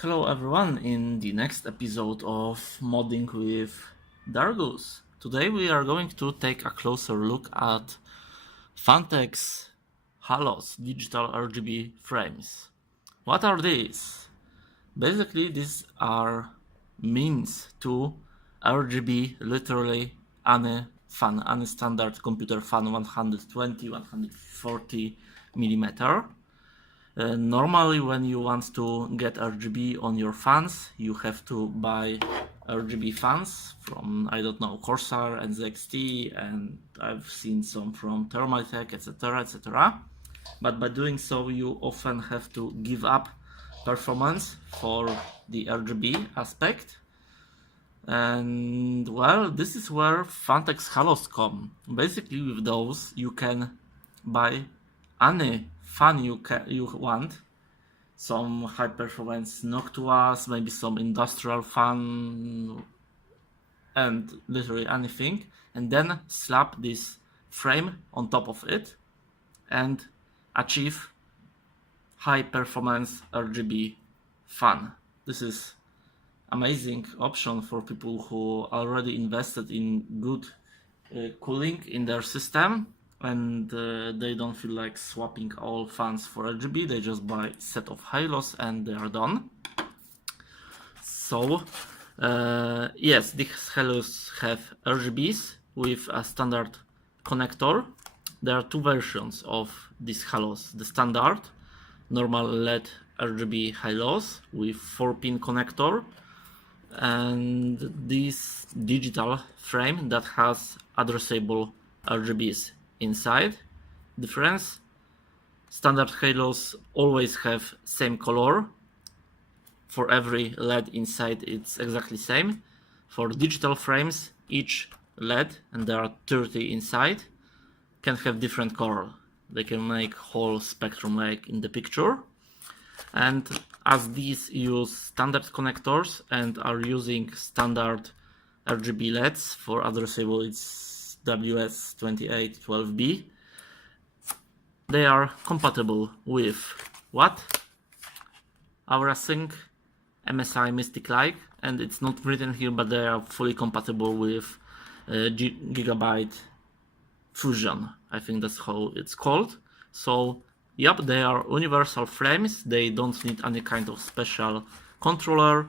Hello everyone, in the next episode of Modding with Dargus. Today we are going to take a closer look at Phanteks HALO's digital RGB frames. What are these? Basically these are means to RGB, literally any fan, any standard computer fan 120-140 millimeter. Normally when you want to get RGB on your fans, you have to buy RGB fans from, I don't know, Corsair and ZXT, and I've seen some from Thermaltake, etc, etc. But by doing so, you often have to give up performance for the RGB aspect. And well, this is where Phanteks HALOs come. Basically with those you can buy any fan you want, some high performance Noctuas, maybe some industrial fan, and literally anything, and then slap this frame on top of it and achieve high performance RGB fan. This is amazing option for people who already invested in good cooling in their system, and they don't feel like swapping all fans for RGB. They just buy a set of halos and they are done. So yes, these halos have RGBs with a standard connector. There are two versions of these halos: the standard normal LED RGB halos with 4-pin connector, and this digital frame that has addressable RGBs inside. Difference: standard halos always have same color. For every LED inside it's exactly same. For digital frames, each LED, and there are 30 inside, can have different color. They can make whole spectrum like in the picture. And as these use standard connectors and are using standard RGB LEDs, for addressable it's WS2812B, they are compatible with what? ASRock MSI Mystic Like, and it's not written here, but they are fully compatible with Gigabyte Fusion. I think that's how it's called. So yep, they are universal frames. They don't need any kind of special controller.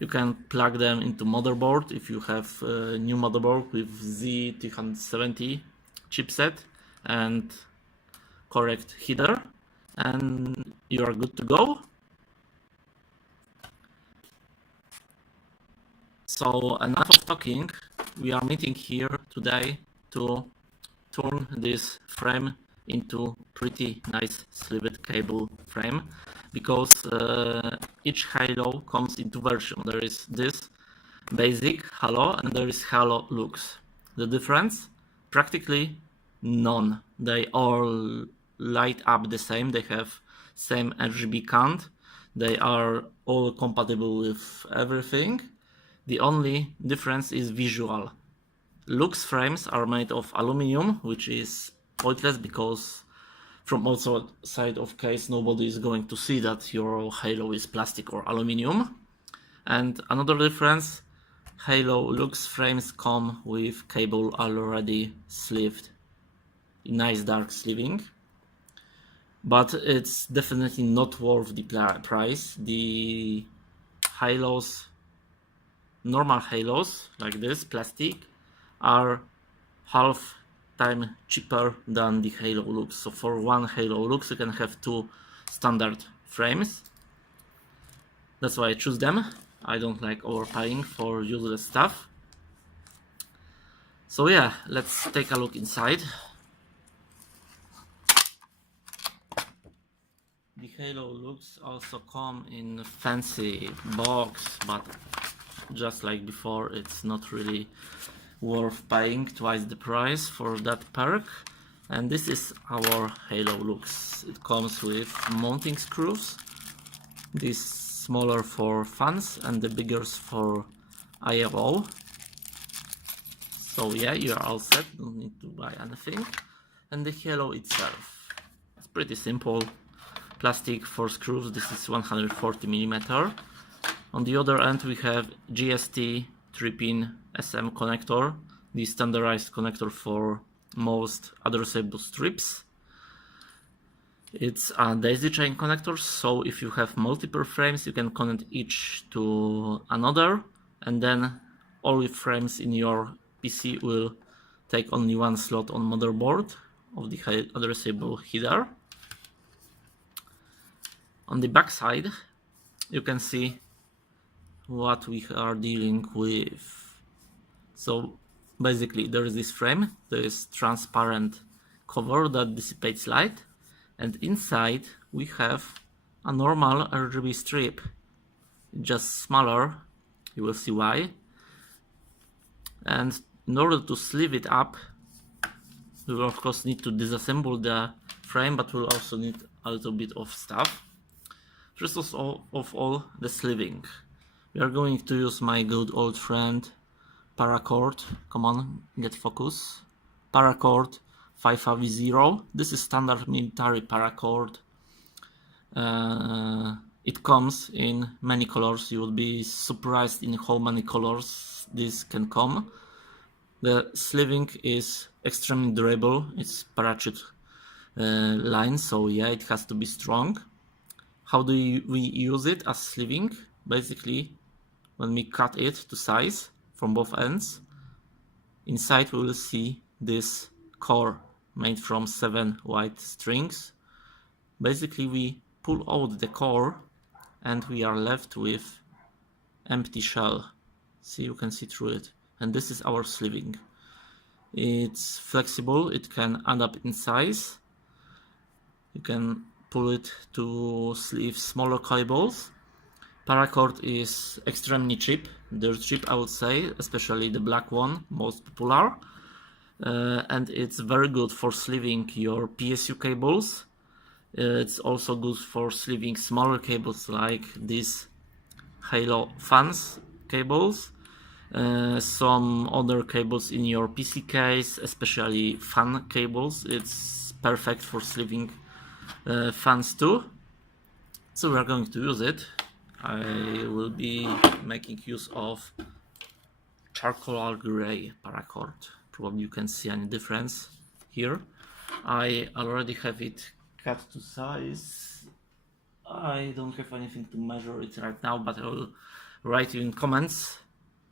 You can plug them into motherboard if you have a new motherboard with Z370 chipset and correct header, and you are good to go. So enough of talking. We are meeting here today to turn this frame into pretty nice sleeved cable frame, because each halo comes into version. There is this basic halo and there is halo lux. The difference? Practically none. They all light up the same. They have same RGB count. They are all compatible with everything. The only difference is visual. Lux frames are made of aluminum, which is pointless because from outside of case nobody is going to see that your halo is plastic or aluminum. And another difference, halo lux frames come with cable already sleeved, nice dark sleeving, but it's definitely not worth the price. The halos, normal halos like this plastic, are half time cheaper than the halo lux. So for one halo lux you can have two standard frames. That's why I choose them. I don't like overpaying for useless stuff. So yeah, let's take a look inside. The halo lux also come in a fancy box, but just like before, it's not really worth paying twice the price for that perk. And this is our halo lux. It comes with mounting screws, this smaller for fans and the bigger for IRO. So yeah, you are all set, don't need to buy anything. And the halo itself, it's pretty simple. Plastic 4 screws. This is 140 millimeter. On the other end we have GST 3-pin SM connector, the standardized connector for most addressable strips. It's a daisy chain connector, so if you have multiple frames you can connect each to another, and then all frames in your PC will take only one slot on motherboard of the addressable header. On the back side you can see what we are dealing with. So basically there is this frame, there is transparent cover that dissipates light, and inside we have a normal RGB strip, just smaller, you will see why. And in order to sleeve it up, we will of course need to disassemble the frame, but we'll also need a little bit of stuff. First of all, the sleeving. We are going to use my good old friend paracord. Come on, get focus. Paracord 5AV0. This is standard military paracord. It comes in many colors. You will be surprised in how many colors this can come. The sleeving is extremely durable. It's parachute line, so yeah, it has to be strong. How do we use it as sleeving? Basically, when we cut it to size from both ends, inside we will see this core made from 7 white strings. Basically we pull out the core and we are left with empty shell. See, you can see through it, and this is our sleeving. It's flexible, it can add up in size. You can pull it to sleeve smaller cables. Paracord is extremely cheap. They're cheap, I would say, especially the black one, most popular. And it's very good for sleeving your PSU cables. It's also good for sleeving smaller cables like these Halo fans cables. Some other cables in your PC case, especially fan cables. It's perfect for sleeving fans too. So we are going to use it. I will be making use of charcoal gray paracord. Probably you can see any difference here. I already have it cut to size. I don't have anything to measure it right now, but I will write you in comments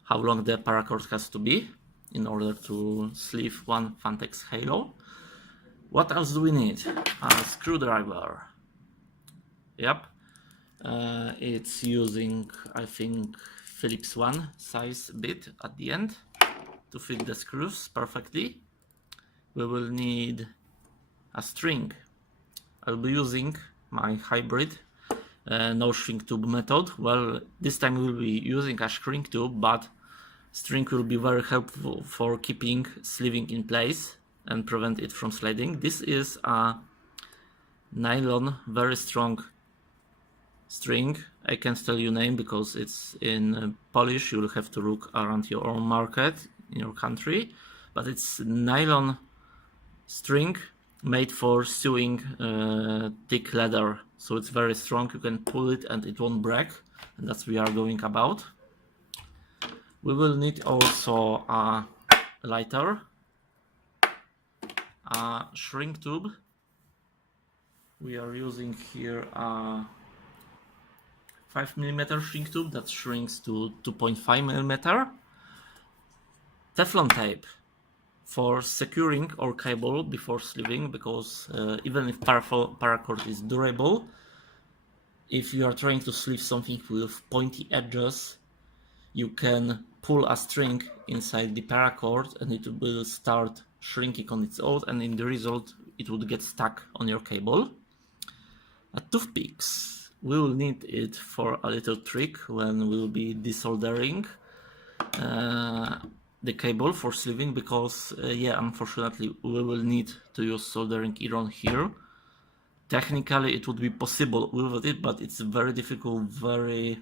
how long the paracord has to be in order to sleeve one Phanteks Halo. What else do we need? A screwdriver. Yep. It's using, I think, Phillips 1 size bit at the end to fit the screws perfectly. We will need a string. I'll be using my hybrid no shrink tube method. Well, this time we'll be using a shrink tube, but string will be very helpful for keeping sleeving in place and prevent it from sliding. This is a nylon, very strong string. I can't tell you name because it's in Polish. You'll have to look around your own market in your country, but it's nylon string made for sewing thick leather, so it's very strong. You can pull it and it won't break, and that's what we are going about. We will need also a lighter, a shrink tube. We are using here a 5mm shrink tube that shrinks to 2.5mm. Teflon tape for securing our cable before sleeving, because even if paracord is durable, if you are trying to sleeve something with pointy edges, you can pull a string inside the paracord and it will start shrinking on its own, and in the result it would get stuck on your cable. A toothpicks. We will need it for a little trick when we will be desoldering the cable for sleeving, because yeah, unfortunately we will need to use soldering iron here. Technically it would be possible with it, but it's very difficult, very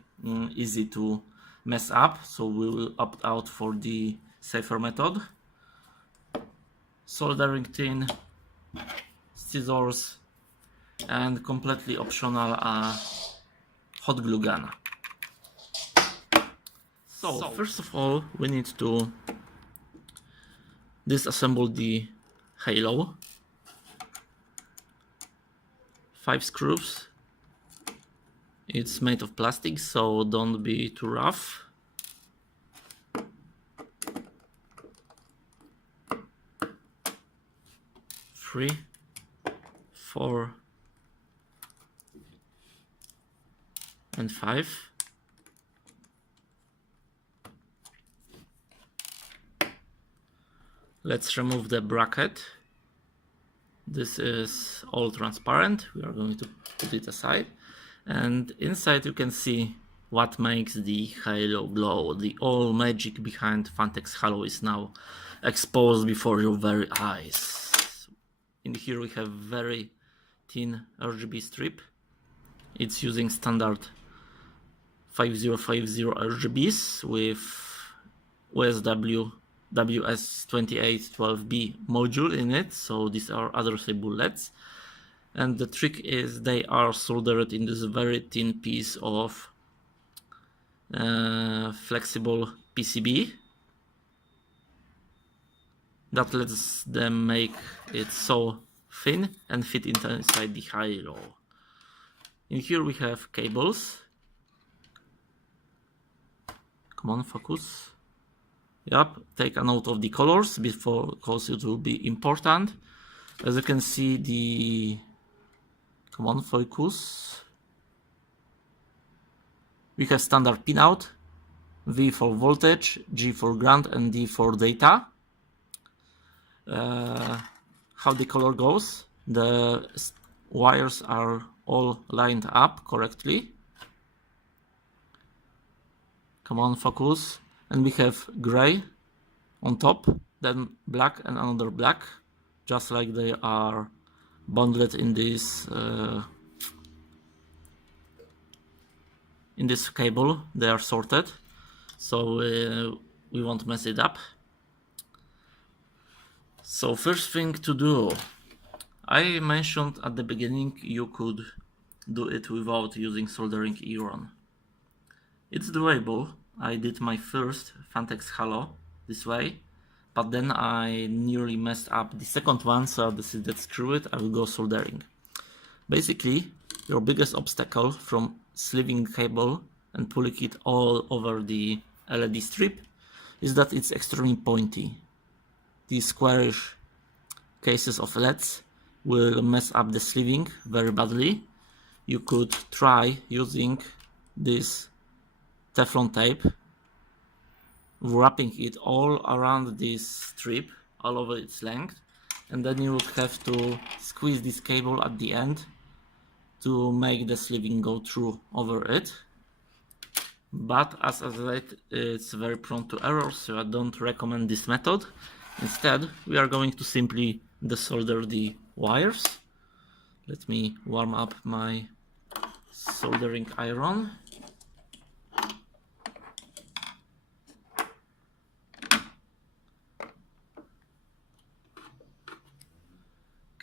easy to mess up, so we will opt out for the safer method. Soldering tin, scissors, and completely optional hot glue gun. So first of all, we need to disassemble the halo. 5 screws. It's made of plastic, so don't be too rough. Three, 4, and 5. Let's remove the bracket. This is all transparent. We are going to put it aside. And inside you can see what makes the halo glow. The all magic behind Phanteks HALO is now exposed before your very eyes. In here we have very thin RGB strip. It's using standard 5050 RGBs with OSW WS2812B module in it, so these are addressable LEDs. And the trick is they are soldered in this very thin piece of flexible PCB that lets them make it so thin and fit inside the halo. In here we have cables. Come on, focus. Yep, take a note of the colors because it will be important. As you can see, the come on, focus. We have standard pinout, V for voltage, G for ground, and D for data. How the color goes: the wires are all lined up correctly. Come on, focus. And we have gray on top, then black and another black, just like they are bundled in this cable. They are sorted, so we won't mess it up. So first thing to do, I mentioned at the beginning you could do it without using soldering iron. It's doable. I did my first Phanteks HALO this way, but then I nearly messed up the second one, so I decided screw it, I will go soldering. Basically, your biggest obstacle from sleeving cable and pulling it all over the LED strip is that it's extremely pointy. These squarish cases of LEDs will mess up the sleeving very badly. You could try using this Teflon tape, wrapping it all around this strip, all over its length, and then you would have to squeeze this cable at the end to make the sleeving go through over it. But as I said, it's very prone to error, so I don't recommend this method. Instead, we are going to simply desolder the wires. Let me warm up my soldering iron.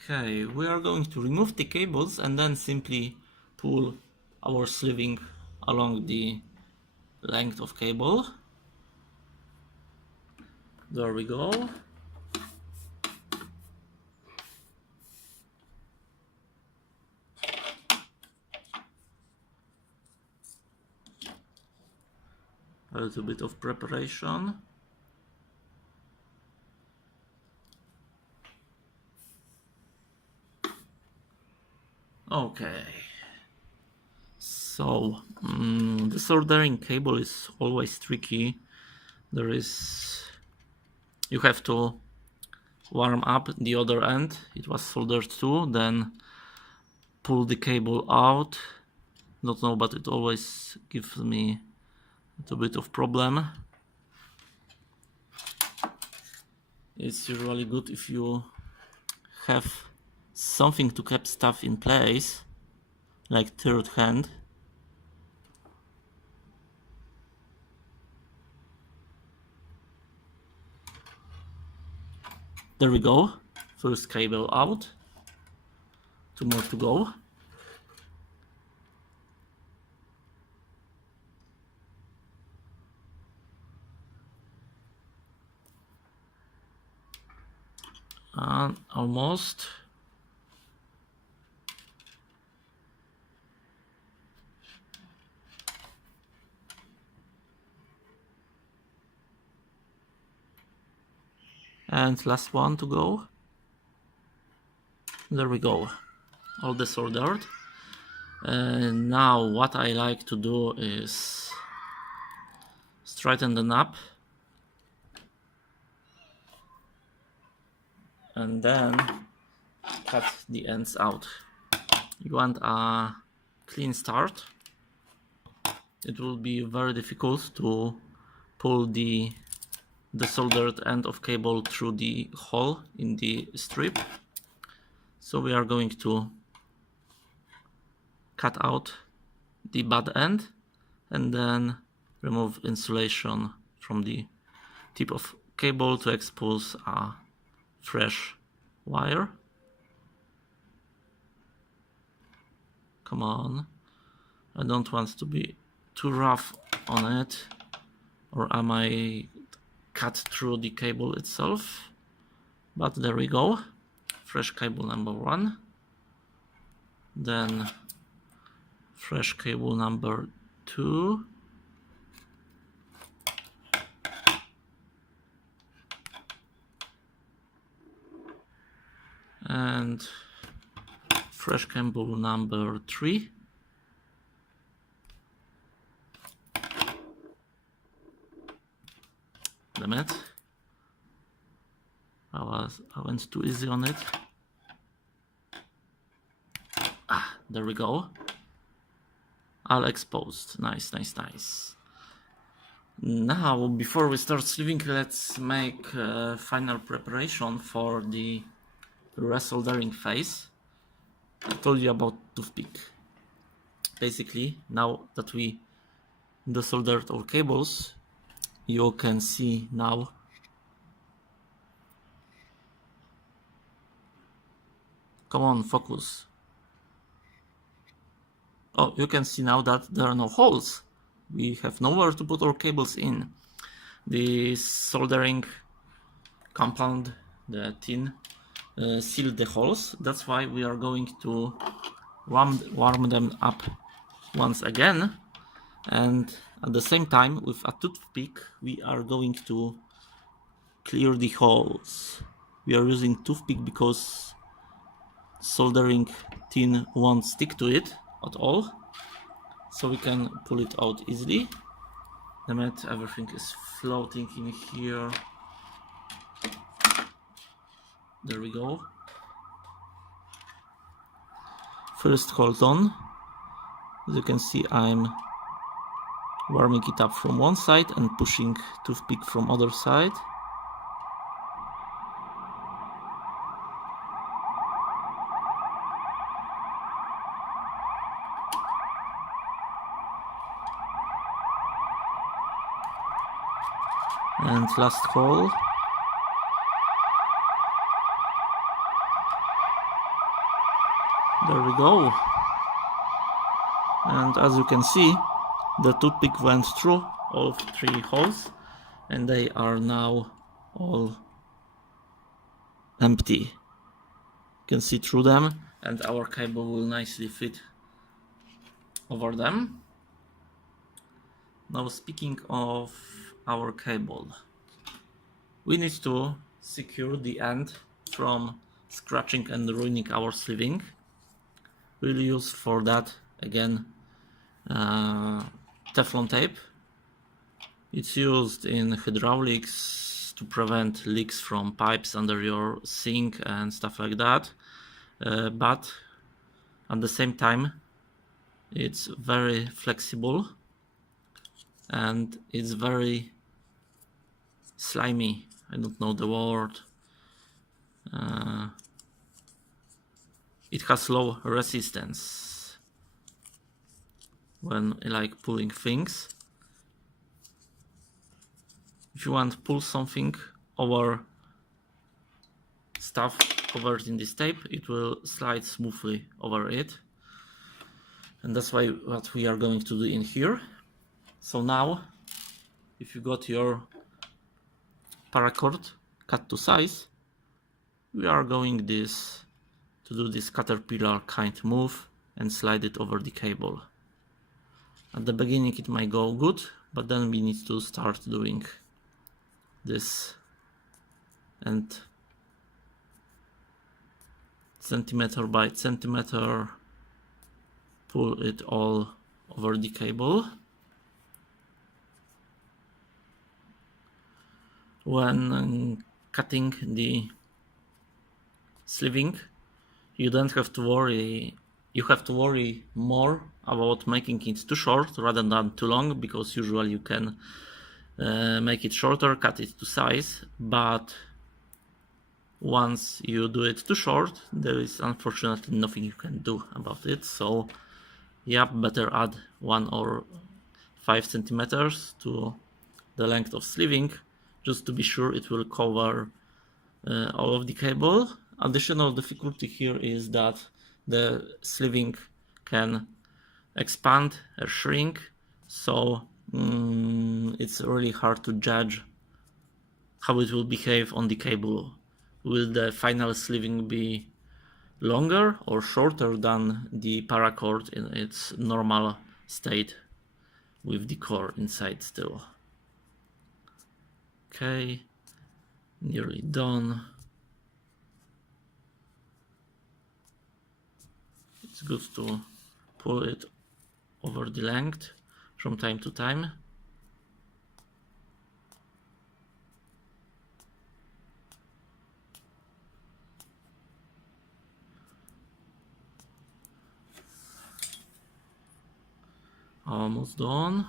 Okay, we are going to remove the cables and then simply pull our sleeving along the length of cable. There we go. A little bit of preparation. Okay, so the soldering cable is always tricky. You have to warm up the other end. It was soldered to, then pull the cable out. Don't know, but it always gives me a little bit of problem. It's usually good if you have something to keep stuff in place, like third hand. There we go. First cable out. 2 more to go. Almost. And last one to go. There we go. All desoldered. Now what I like to do is straighten the knob and then cut the ends out. You want a clean start. It will be very difficult to pull the desoldered end of cable through the hole in the strip. So we are going to cut out the bad end and then remove insulation from the tip of cable to expose a fresh wire. Come on, I don't want to be too rough on it, or I might cut through the cable itself. But there we go. Fresh cable number 1, then fresh cable number 2, and fresh cable number 3. Damn it. I went too easy on it. There we go. All exposed. Nice, nice, nice. Now, before we start sleeving, let's make final preparation for the resoldering phase. I told you about toothpick. Basically, now that we desoldered our cables, you can see now come on, focus. Oh, you can see now that there are no holes. We have nowhere to put our cables in. The soldering compound, the tin, sealed the holes. That's why we are going to warm them up once again. And at the same time, with a toothpick, we are going to clear the holes. We are using toothpick because soldering tin won't stick to it at all, so we can pull it out easily. Damn it, everything is floating in here. There we go. First, hold on. As you can see, I'm warming it up from one side and pushing toothpick from other side. And last hole. There we go. And as you can see, the toothpick went through all 3 holes and they are now all empty. You can see through them and our cable will nicely fit over them. Now, speaking of our cable, we need to secure the end from scratching and ruining our sleeving. We'll use for that again Teflon tape. It's used in hydraulics to prevent leaks from pipes under your sink and stuff like that, but at the same time it's very flexible and it's very slimy. I don't know the word. It has low resistance when like pulling things. If you want to pull something over stuff covered in this tape, it will slide smoothly over it, and that's why what we are going to do in here. So now, if you got your paracord cut to size, we are going to do this caterpillar kind move and slide it over the cable. At the beginning it might go good, but then we need to start doing this and centimeter by centimeter pull it all over the cable. When cutting the sleeving, you don't have to worry. You have to worry more about making it too short rather than too long, because usually you can make it shorter, cut it to size, but once you do it too short, there is unfortunately nothing you can do about it. So yeah, better add 1 or 5 centimeters to the length of sleeving, just to be sure it will cover all of the cable. Additional difficulty here is that the sleeving can expand or shrink, so it's really hard to judge how it will behave on the cable. Will the final sleeving be longer or shorter than the paracord in its normal state with the core inside still? Okay, nearly done. It's good to pull it over the length from time to time. Almost done.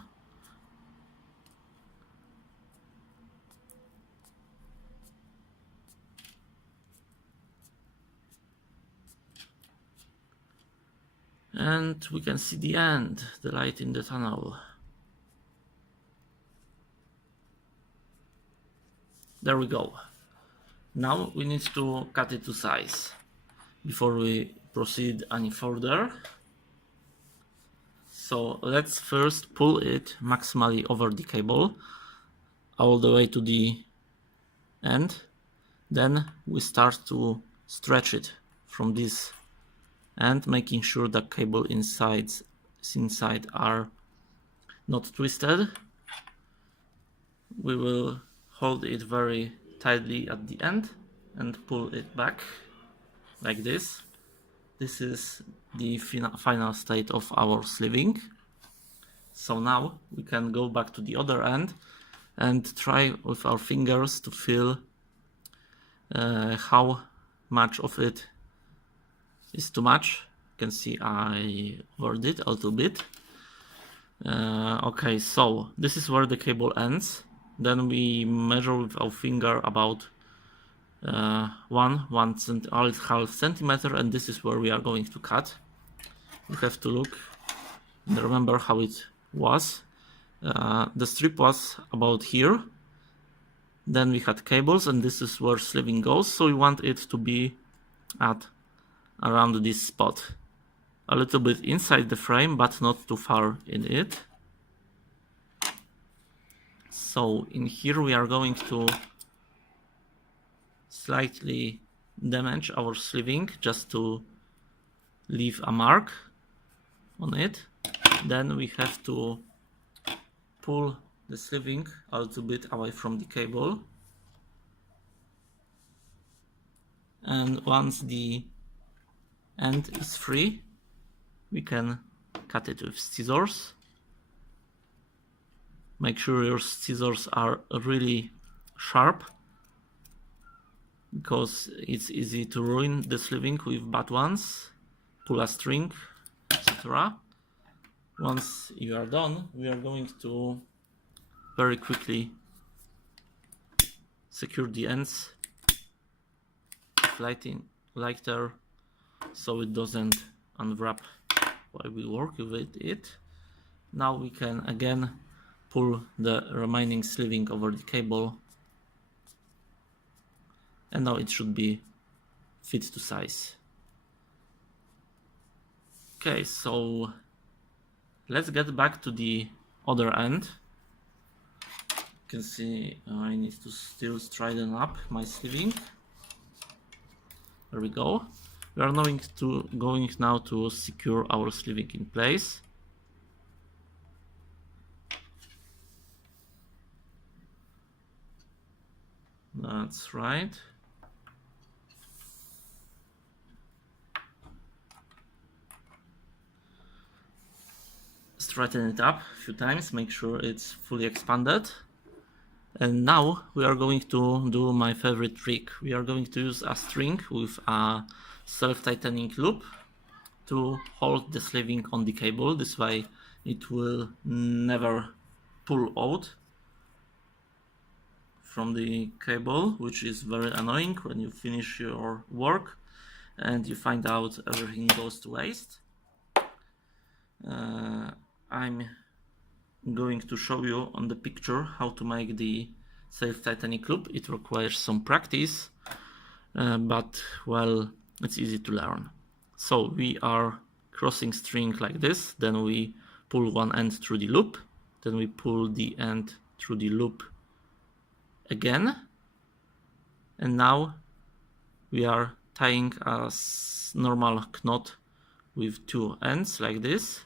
And we can see the end, the light in the tunnel. There we go. Now we need to cut it to size before we proceed any further. So let's first pull it maximally over the cable all the way to the end. Then we start to stretch it from this end, making sure the cable inside are not twisted. We will hold it very tightly at the end and pull it back like this. This is the final state of our sleeving. So now we can go back to the other end and try with our fingers to feel how much of it is too much. You can see I overdid it a little bit. Okay, so this is where the cable ends. Then we measure with our finger about 1.5 centimeter, and this is where we are going to cut. We have to look and remember how it was. The strip was about here. Then we had cables, and this is where sleeving goes. So we want it to be at around this spot, a little bit inside the frame, but not too far in it. So in here we are going to slightly damage our sleeving just to leave a mark on it. Then we have to pull the sleeving a little bit away from the cable, and once the end is free, we can cut it with scissors. Make sure your scissors are really sharp, because it's easy to ruin the sleeving with bad ones, pull a string, etc. Once you are done, we are going to very quickly secure the ends with lighter so it doesn't unwrap while we work with it. Now we can again pull the remaining sleeving over the cable, and now it should be fit to size. Okay, so let's get back to the other end. You can see I need to still straighten up my sleeving. There we go. We are going now to secure our sleeving in place. That's right. Straighten it up a few times, make sure it's fully expanded. And now we are going to do my favorite trick. We are going to use a string with a self-tightening loop to hold the sleeving on the cable. This way it will never pull out from the cable, which is very annoying when you finish your work and you find out everything goes to waste. I'm going to show you on the picture how to make the self-tightening loop. It requires some practice, but well, it's easy to learn. So we are crossing string like this, then we pull one end through the loop, then we pull the end through the loop again, and now we are tying a normal knot with two ends like this,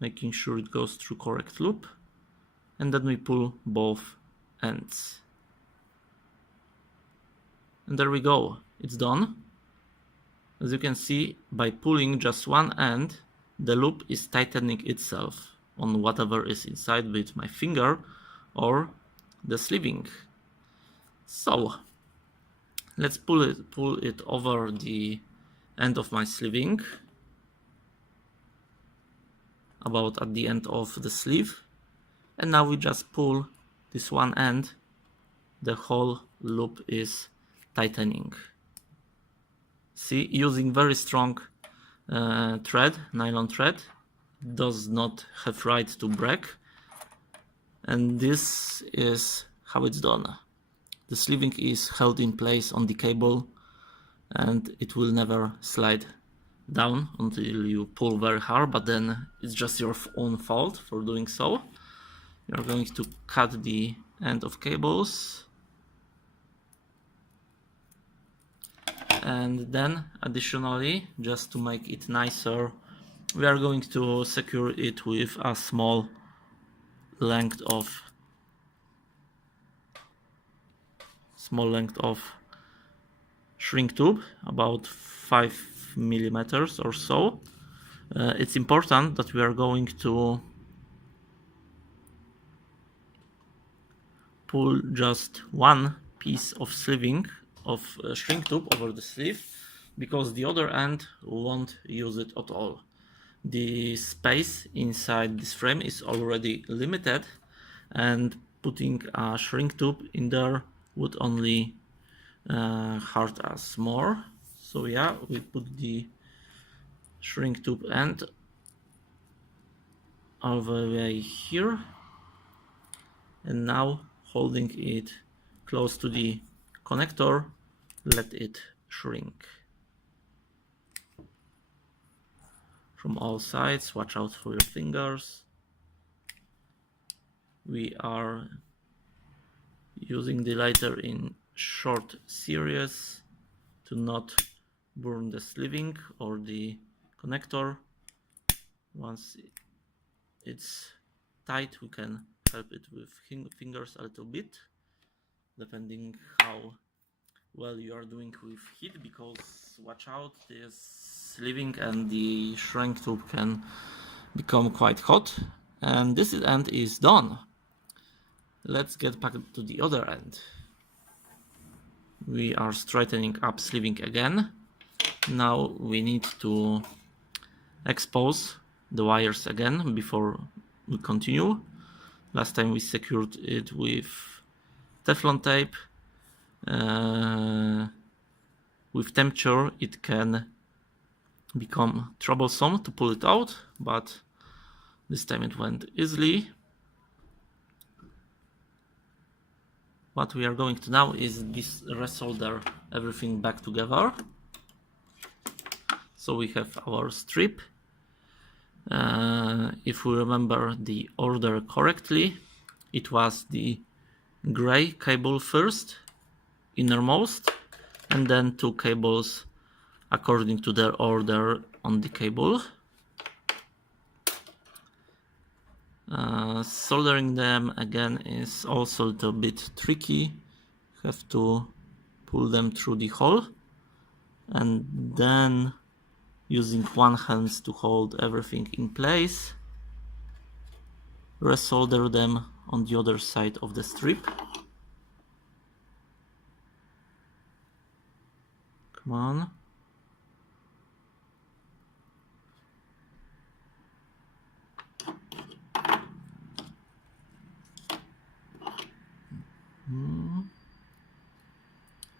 making sure it goes through correct loop, and then we pull both ends. And there we go, it's done. As you can see, by pulling just one end, the loop is tightening itself on whatever is inside, be it my finger or the sleeving. So let's pull it over the end of my sleeving, about at the end of the sleeve, and now we just pull this one end, the whole loop is tightening. See, using very strong thread, nylon thread, does not have right to break, and this is how it's done. The sleeving is held in place on the cable and it will never slide down until you pull very hard, but then it's just your own fault for doing so. You're going to cut the end of cables, and then additionally, just to make it nicer, we are going to secure it with a small length of shrink tube, about 5 millimeters or so. It's important that we are going to pull just one piece of sleeving of shrink tube over the sleeve, because the other end won't use it at all. The space inside this frame is already limited, and putting a shrink tube in there would only hurt us more. So yeah, we put the shrink tube end all the way here, and now holding it close to the connector, let it shrink from all sides. Watch out for your fingers. We are using the lighter in short series to not burn the sleeving or the connector. Once it's tight, we can help it with fingers a little bit, depending how well you are doing with heat, because watch out, this sleeving and the shrink tube can become quite hot. And this end is done. Let's get back to the other end. We are straightening up sleeving again. Now we need to expose the wires again before we continue. Last time we secured it with Teflon tape. With temperature it can become troublesome to pull it out, but this time it went easily. What we are going to now is resolder everything back together. So we have our strip. If we remember the order correctly, it was the gray cable first, innermost, and then 2 cables according to their order on the cable. Soldering them again is also a little bit tricky. Have to pull them through the hole and then using one hand to hold everything in place, resolder them on the other side of the strip. Come on.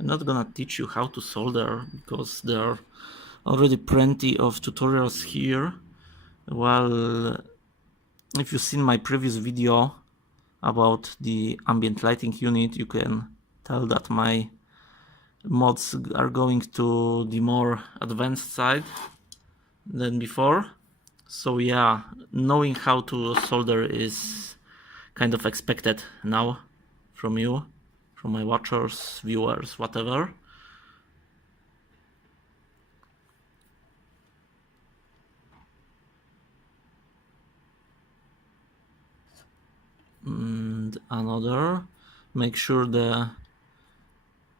I'm not gonna teach you how to solder because there are already plenty of tutorials here. Well, if you've seen my previous video about the ambient lighting unit, you can tell that my mods are going to the more advanced side than before. So yeah, knowing how to solder is kind of expected now from you, from my watchers, viewers, whatever. And another, make sure the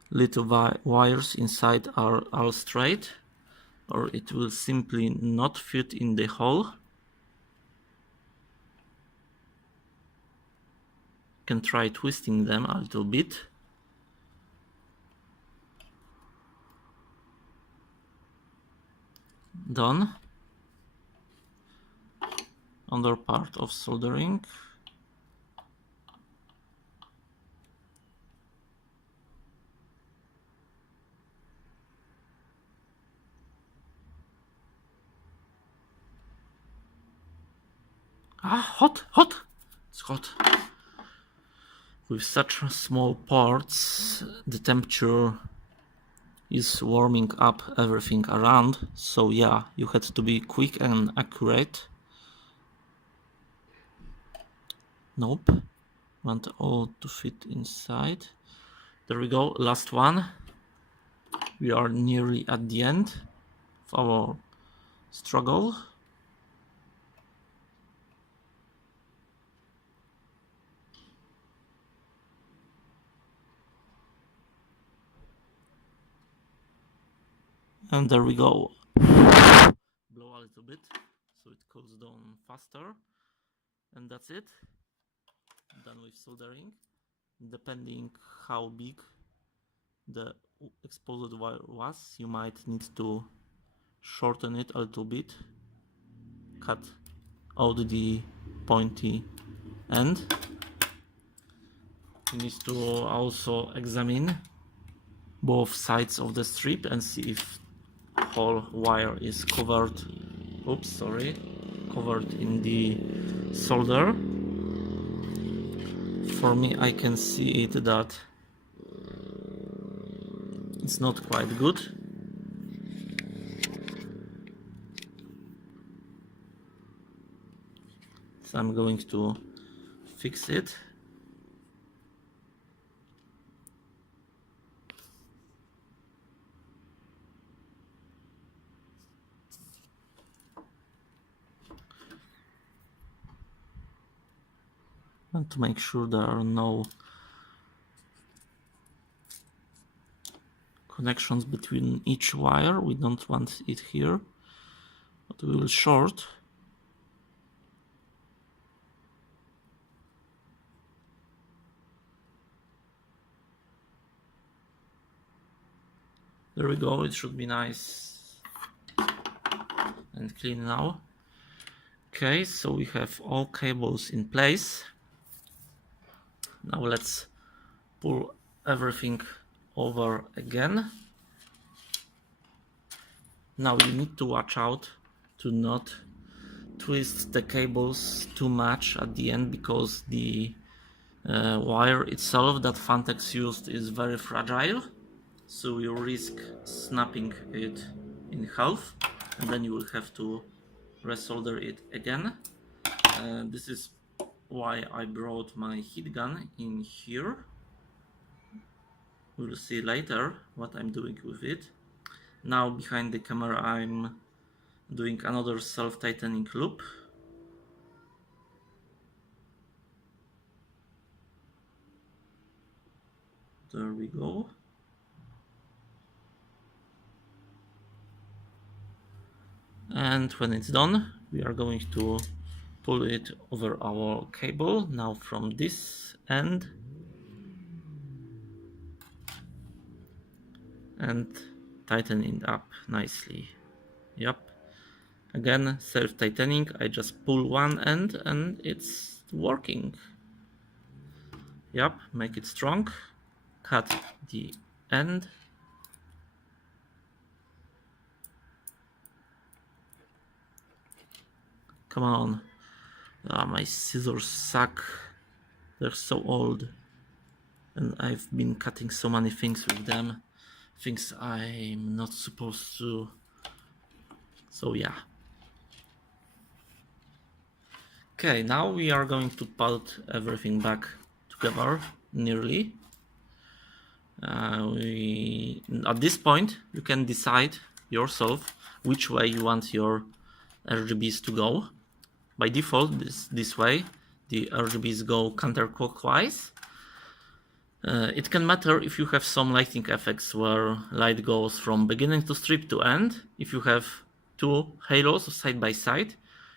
little wires inside are all straight, or it will simply not fit in the hole. You can try twisting them a little bit. Done. Other part of soldering. Hot! It's hot. With such small parts, the temperature is warming up everything around. So yeah, you had to be quick and accurate. Nope. Want all to fit inside. There we go, last one. We are nearly at the end of our struggle. And there we go. Blow a little bit so it cools down faster. And that's it. Done with soldering. Depending how big the exposed wire was, you might need to shorten it a little bit. Cut out the pointy end. You need to also examine both sides of the strip and see if whole wire is covered. Oops, sorry, covered in the solder. For me, I can see it that it's not quite good. So I'm going to fix it. And to make sure there are no connections between each wire, we don't want it here, but we will short. There we go, it should be nice and clean now. Okay, so we have all cables in place. Now let's pull everything over again. Now you need to watch out to not twist the cables too much at the end, because the wire itself that Phanteks used is very fragile, so you risk snapping it in half and then you will have to resolder it again. This is why I brought my heat gun in here. We'll see later what I'm doing with it. Now behind the camera I'm doing another self-tightening loop. There we go. And when it's done, we are going to pull it over our cable now from this end and tighten it up nicely. Yep. Again, self-tightening. I just pull one end and it's working. Yep, make it strong. Cut the end. Come on. My scissors suck. They're so old. And I've been cutting so many things with them. Things I'm not supposed to. So yeah. Okay, now we are going to put everything back together, nearly. At this point, you can decide yourself which way you want your RGBs to go. By default, this way, the RGBs go counterclockwise. It can matter if you have some lighting effects where light goes from beginning to strip to end. If you have two halos side by side,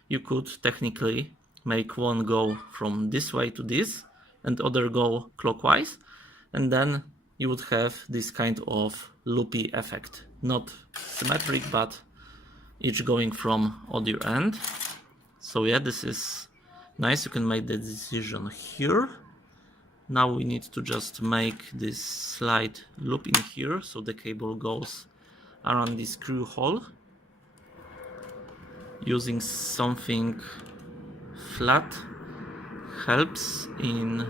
you could technically make one go from this way to this and other go clockwise, and then you would have this kind of loopy effect. Not symmetric, but each going from other end. So yeah, this is nice. You can make the decision here. Now we need to just make this slight loop in here so the cable goes around this screw hole. Using something flat helps in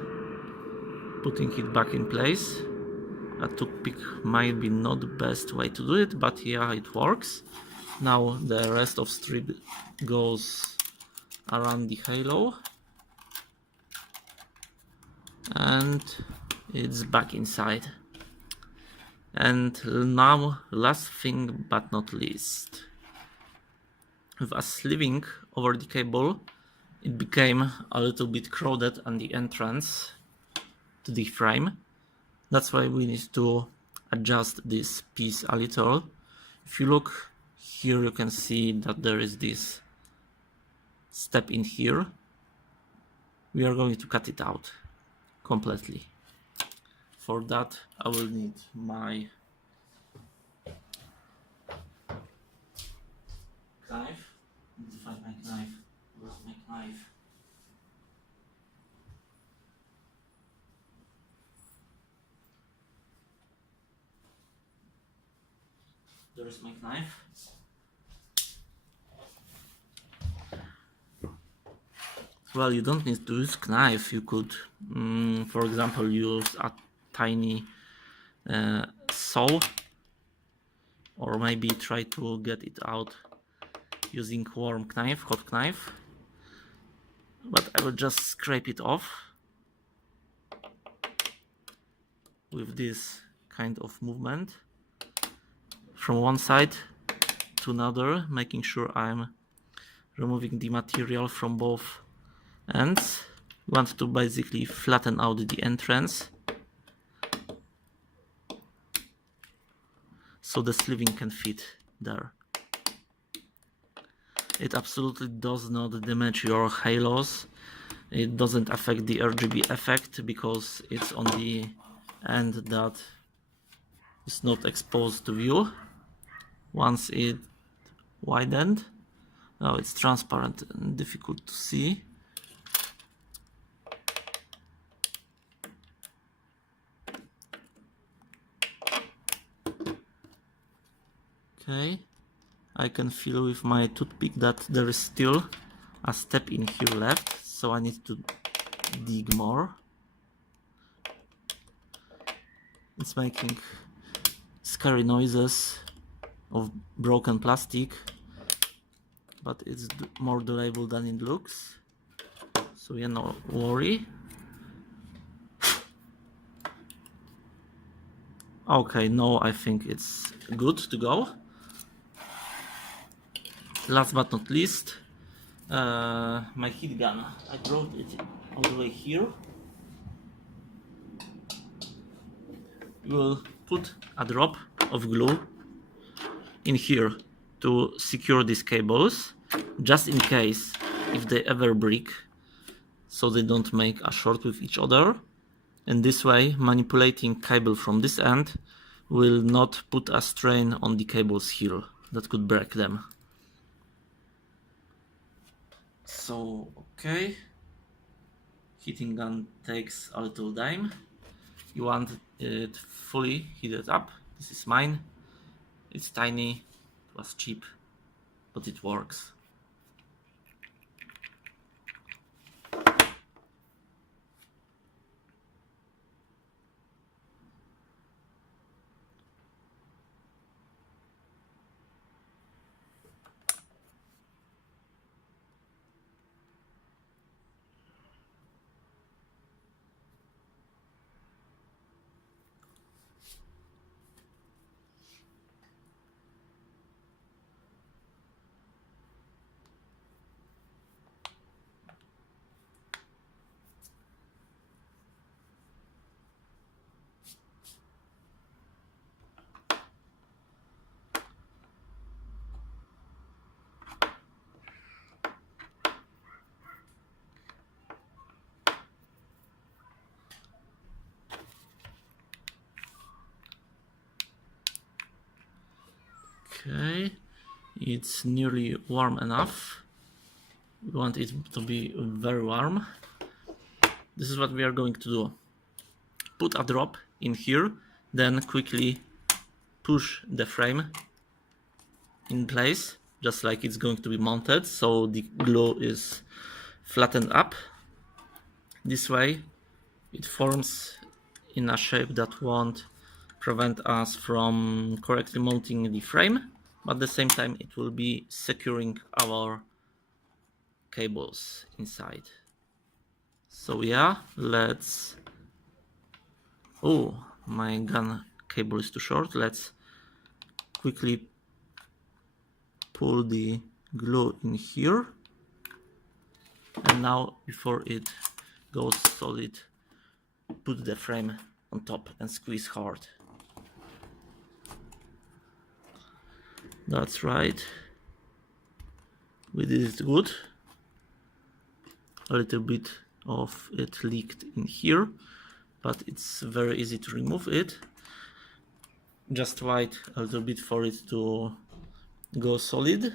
putting it back in place. A toothpick might be not the best way to do it, but yeah, it works. Now the rest of strip goes around the halo and it's back inside. And now, last thing but not least, with us sleeving over the cable, it became a little bit crowded on the entrance to the frame. That's why we need to adjust this piece a little. If you look here, you can see that there is this step in here. We are going to cut it out completely. For that, I will need my knife. I need to find my knife. Where's my knife? There is my knife. Well, you don't need to use knife. You could, for example, use a tiny saw, or maybe try to get it out using warm knife, hot knife. But I will just scrape it off with this kind of movement from one side to another, making sure I'm removing the material from both ends. We want to basically flatten out the entrance so the sleeving can fit there. It absolutely does not damage your halos. It doesn't affect the RGB effect because it's on the end that is not exposed to view. Once it widened, now it's transparent and difficult to see. Okay, I can feel with my toothpick that there is still a step in here left, so I need to dig more. It's making scary noises of broken plastic, but it's more durable than it looks, so yeah, no worry. Okay, now I think it's good to go. Last but not least, my heat gun. I brought it all the way here. We will put a drop of glue in here to secure these cables, just in case if they ever break, so they don't make a short with each other. And this way, manipulating cable from this end will not put a strain on the cables here that could break them. So, okay, heating gun takes a little time. You want it fully heated up. This is mine. It's tiny, it was cheap, but it works. Okay, it's nearly warm enough. We want it to be very warm. This is what we are going to do. Put a drop in here, then quickly push the frame in place, just like it's going to be mounted, so the glue is flattened up. This way it forms in a shape that won't prevent us from correctly mounting the frame, but at the same time it will be securing our cables inside. So yeah, let's... Oh, my gun cable is too short. Let's quickly pull the glue in here, and now before it goes solid, put the frame on top and squeeze hard. That's right, we did it good. A little bit of it leaked in here, but it's very easy to remove it. Just wait a little bit for it to go solid,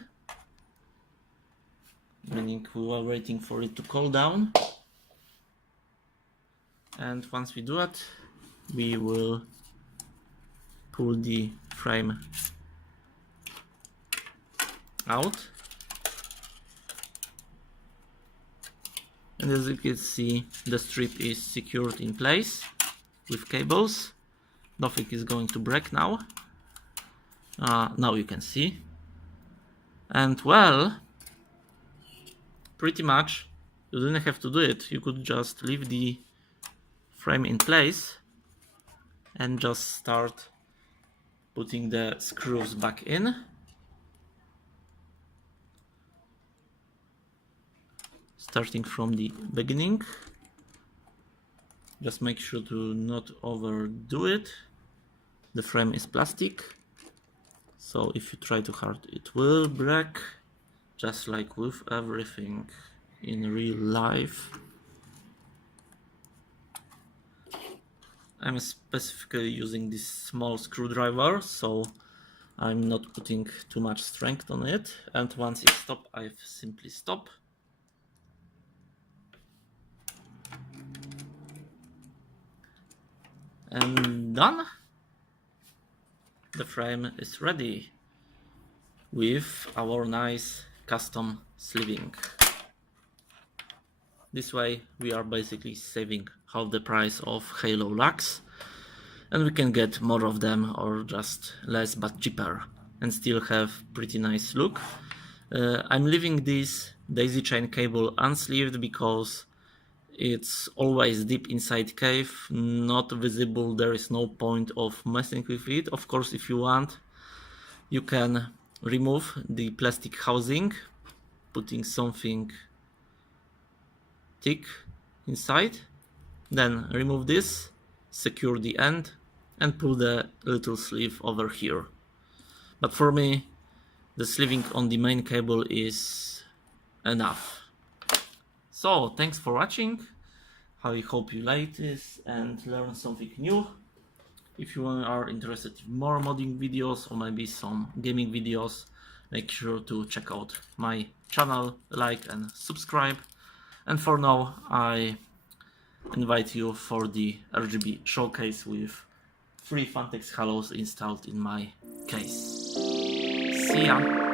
meaning we are waiting for it to cool down. And once we do it, we will pull the frame out. And as you can see, the strip is secured in place with cables. Nothing is going to break now. Now you can see. And well, pretty much you didn't have to do it. You could just leave the frame in place and just start putting the screws back in. Starting from the beginning. Just make sure to not overdo it. The frame is plastic, so if you try too hard it will break, just like with everything in real life. I'm specifically using this small screwdriver, so I'm not putting too much strength on it, and once it stops, I simply stop. And done. The frame is ready with our nice custom sleeving. This way we are basically saving half the price of Halo Lux, and we can get more of them or just less but cheaper and still have pretty nice look. I'm leaving this daisy chain cable unsleeved because It's always deep inside cave, not visible. There is no point of messing with it. Of course, if you want, you can remove the plastic housing, putting something thick inside, then remove this, secure the end, and pull the little sleeve over here. But for me, the sleeving on the main cable is enough. So thanks for watching. I hope you like this and learn something new. If you are interested in more modding videos or maybe some gaming videos, make sure to check out my channel, like and subscribe. And for now, I invite you for the RGB showcase with 3 Phanteks Halos installed in my case. See ya!